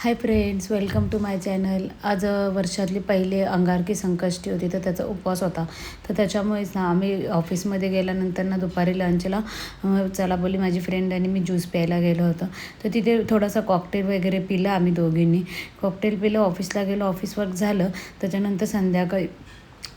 Hi friends welcome to my channel आज वर्षातली पहिली अंगारकी संकष्टी होती तर त्याचा उपवास होता. तर त्याच्यामुळेच ना आम्ही ऑफिसमध्ये गेल्यानंतर ना दुपारी लंचला चला बोली माझी फ्रेंड आणि मी ज्यूस प्यायला गेलो होतो. तर तिथे थोडासा कॉकटेल वगैरे पिलं आम्ही दोघींनी. कॉकटेल पिलं ऑफिसला गेलो ऑफिस वर्क झालं. त्याच्यानंतर संध्याकाळी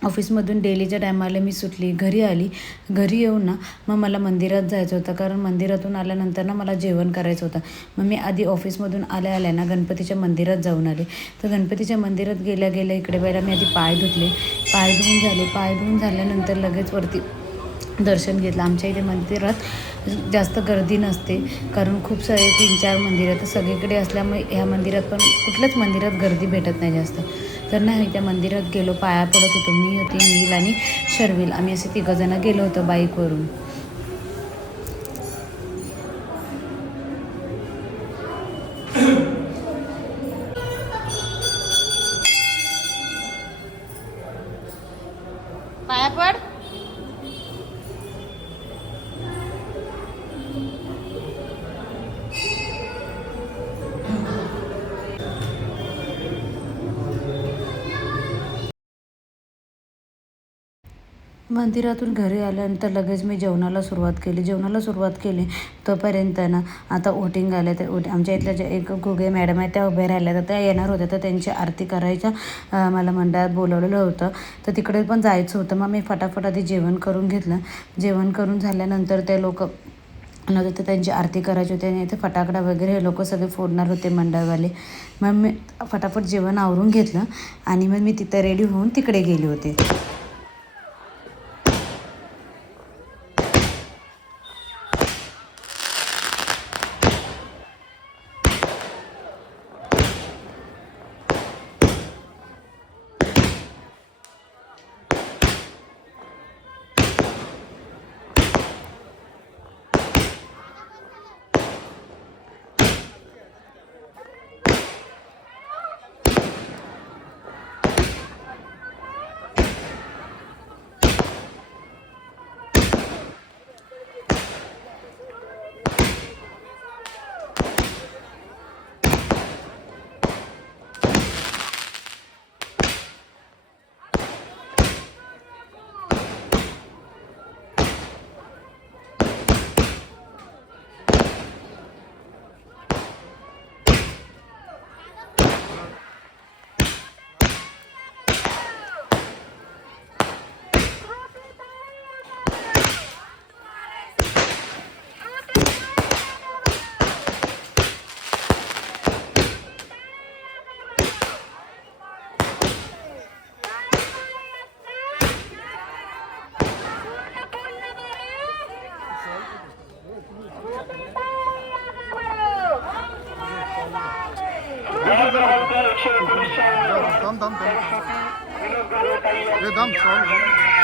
ऑफिसमधून डेलीच्या टायमाला मी सुटली घरी आली. घरी येऊन ना मग मला मंदिरात जायचं होतं. कारण मंदिरातून आल्यानंतर ना मला जेवण करायचं होतं. मग मी आधी ऑफिसमधून आल्या आल्या ना गणपतीच्या मंदिरात जाऊन आले. तर गणपतीच्या मंदिरात गेल्या गेल्या इकडे पहिला मी आधी पाय धुतले. पाय धुवून झाले. पाय धुवून झाल्यानंतर लगेच वरती दर्शन घेतलं. आमच्या इथे मंदिरात जास्त गर्दी नसते. कारण खूप सारे तीन चार मंदिरं तर सगळीकडे असल्यामुळे ह्या मंदिरात पण कुठल्याच मंदिरात गर्दी भेटत नाही जास्त. तर नाही त्या मंदिरात गेलो पाया पडत होतो. मी होती नील आणि शर्विल. आम्ही असे तिघंजणं गेलो होतो बाईकवरून. मंदिरातून घरी आल्यानंतर लगेच मी जेवणाला सुरुवात केली. जेवणाला सुरुवात केली तोपर्यंत ना आता ओटिंग आल्या तर ओट आमच्या इथल्या ज्या एक घुगे मॅडम आहेत त्या उभ्या राहिल्या तर त्या येणार होत्या. तर त्यांची आरती करायच्या मला मंडळात बोलवलेलं होतं. तर तिकडे पण जायचं होतं. मग मी फटाफट आधी जेवण करून घेतलं. जेवण करून झाल्यानंतर ते लोक नंतर तर त्यांची आरती करायची होती आणि ते फटाकडा वगैरे हे लोक सगळे फोडणार होते मंडळवाले. मग मी फटाफट जेवण आवरून घेतलं आणि मग मी तिथं रेडी होऊन तिकडे गेले होते. थांब थांब थांब हे थांब सॉरी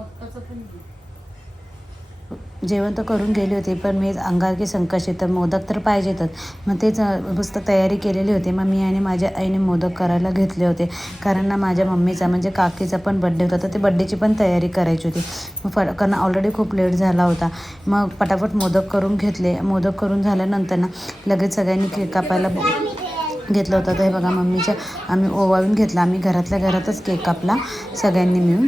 जेवण तर करून गेले होते पण मी अंगारकी संकष्टी तर मोदक तर पाहिजेतच. मग तेच अ, मस्त तयारी केलेली होती. मग मी आणि माझ्या आईने मोदक करायला घेतले होते. कारण ना माझ्या मम्मीचा म्हणजे काकीचा पण बड्डे होता तर ते बड्डेची पण तयारी करायची होती. मग फट कारण ऑलरेडी खूप लेट झाला होता. मग पटापट मोदक करून घेतले. मोदक करून झाल्यानंतर ना लगेच सगळ्यांनी केक कापायला घेतलं होतं. तर हे बघा मम्मीच्या आम्ही ओवाळून घेतला. आम्ही घरातल्या घरातच केक कापला. सगळ्यांनी मिळून.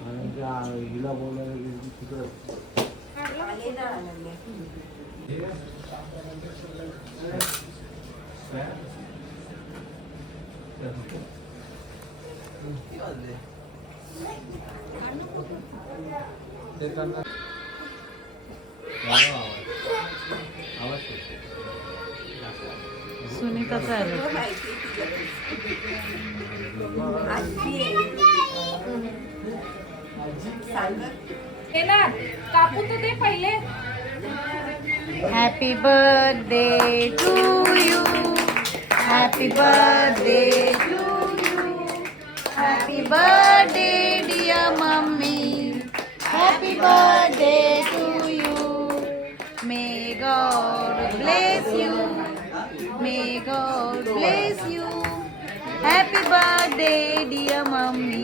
हिला बोलायला गेली तिकडं ते त्यांना आवाज आहे कापू तर दे पहिले happy birthday to you happy birthday to you happy birthday dear mummy happy birthday to you may God bless you may God bless you happy birthday dear mummy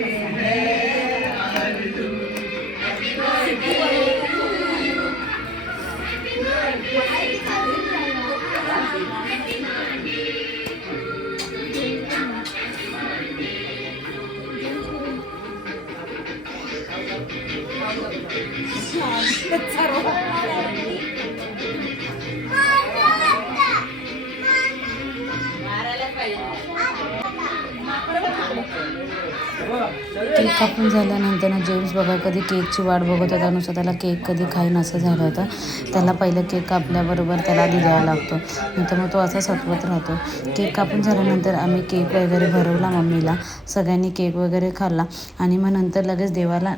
कापून झाल्यानंतर ना जेम्स बघा कधी केकची वाट बघत होता नुसतं त्याला केक कधी खाईन असं झालं होतं. त्याला पहिलं केक कापल्याबरोबर त्याला दिलावा लागतो. नंतर मग तो असा सतवत राहतो. केक कापून झाल्यानंतर आम्ही केक वगैरे भरवला मम्मीला. सगळ्यांनी केक वगैरे खाल्ला आणि मग नंतर लगेच देवाला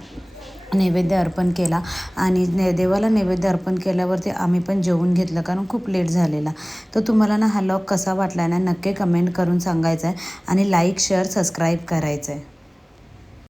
नैवेद्य अर्पण केला. आणि ने देवाला नैवेद्य अर्पण केल्यावरती आम्ही पण जेवून घेतलं कारण खूप लेट झालेला. तर तुम्हाला ना हा लॉग कसा वाटला ना नक्की कमेंट करून सांगायचा आहे आणि लाईक शेअर सबस्क्राईब करायचं आहे